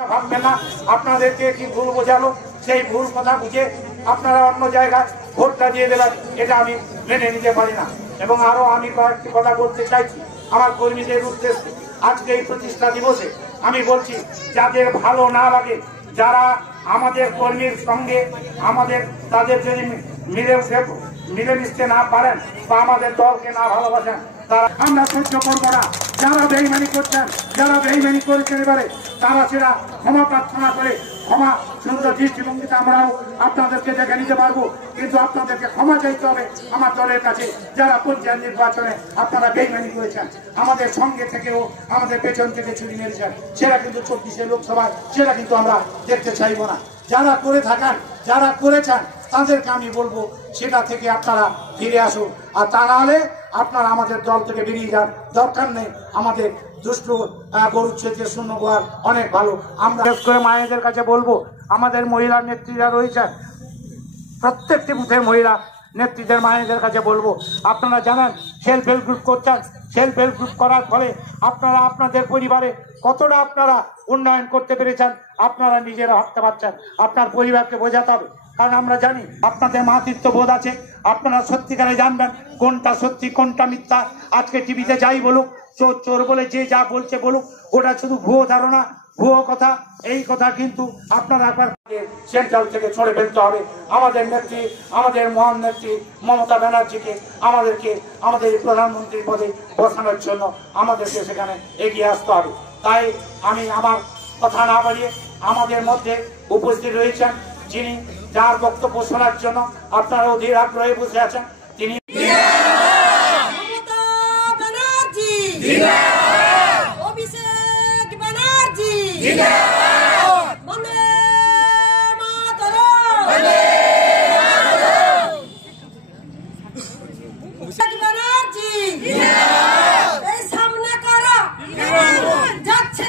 ভাববেন না আপনাদেরকে কি ভুল বোঝালো, সেই ভুল কথা বুঝে আপনারা অন্য জায়গায় ভোটটা দিয়ে দেবেন, এটা আমি মেনে নিতে পারি না। এবং আরো আমি কয়েকটি কথা বলতে চাইছি আমার কর্মীদের উদ্দেশ্যে। আজকে এই প্রতিষ্ঠা দিবসে আমি বলছি, যাদের ভালো না লাগে, যারা আমাদের কর্মীর সঙ্গে আমাদের তাদের যদি মিলেমিশতে না পারেন বা আমাদের দলকে না ভালোবাসেন, তারা আমরা সহ্য করবো না। যারা বেইমানি করছেন, যারা বেইমানি করেছেন, এবারে তারা সেটা ক্ষমা প্রার্থনা করে ক্ষমা সুন্দর দৃষ্টিভঙ্গিতে আমরাও আপনাদেরকে দেখে নিতে পারবো, কিন্তু আপনাদেরকে ক্ষমা চাইতে হবে আমার দলের কাছে। যারা পঞ্চায়েত নির্বাচনে আপনারা বেইমানি করেছেন, আমাদের সঙ্গে থেকেও আমাদের পেছন থেকে ছুরি মেরেছেন, সেটা কিন্তু 24 লোকসভায় সেটা কিন্তু আমরা দেখতে চাইবো না। যারা করে থাকেন, যারা করেছেন, তাদেরকে আমি বলবো সেটা থেকে আপনারা ফিরে আসুন। আর তা নাহলে আপনারা আমাদের দল থেকে বেরিয়ে যান, দরকার নেই আমাদের দুষ্ট গরুচ্ছেদকে শূন্য করার। অনেক ভালো। আমরা করে মায়েদের কাছে বলবো, আমাদের মহিলা নেত্রীরা রয়েছেন, প্রত্যেকটি বুথের মহিলা নেত্রীদের মায়েদের কাছে বলবো, আপনারা জানেন সেলফ হেল্প গ্রুপ করছেন, সেলফ হেল্প গ্রুপ করার ফলে আপনারা আপনাদের পরিবারে কতটা আপনারা উন্নয়ন করতে পেরেছেন আপনারা নিজেরা ভাবতে পারছেন। আপনার পরিবারকে বোঝাতে হবে, কারণ আমরা জানি আপনাদের মাতৃত্ব বোধ আছে, আপনারা সত্যিকারে জানবেন কোনটা সত্যি কোনটা মিথ্যা। আজকে টিভিতে যাই বলুক, চোর চোর বলে যে যা বলছে বলুক, ওটা শুধু ভুয়ো ধারণা, ভুয়ো কথা। এই কথা কিন্তু আপনারা একবার সেন্ট্রাল থেকে ছড়ে ফেলতে হবে। আমাদের নেত্রী, আমাদের মহান নেত্রী মমতা ব্যানার্জিকে আমাদেরকে আমাদের প্রধানমন্ত্রীর পদে বসানোর জন্য আমাদেরকে সেখানে এগিয়ে আসতে হবে। তাই আমি আমার কথা না বাড়িয়ে আমাদের মধ্যে উপস্থিত রয়েছেন যিনি, যার বক্তব্য শোনার জন্য আপনারা অধীর আগ্রহে বসে আছেন, তিনি অভিষেক ব্যানার্জি। এই সামনে করো, যাচ্ছে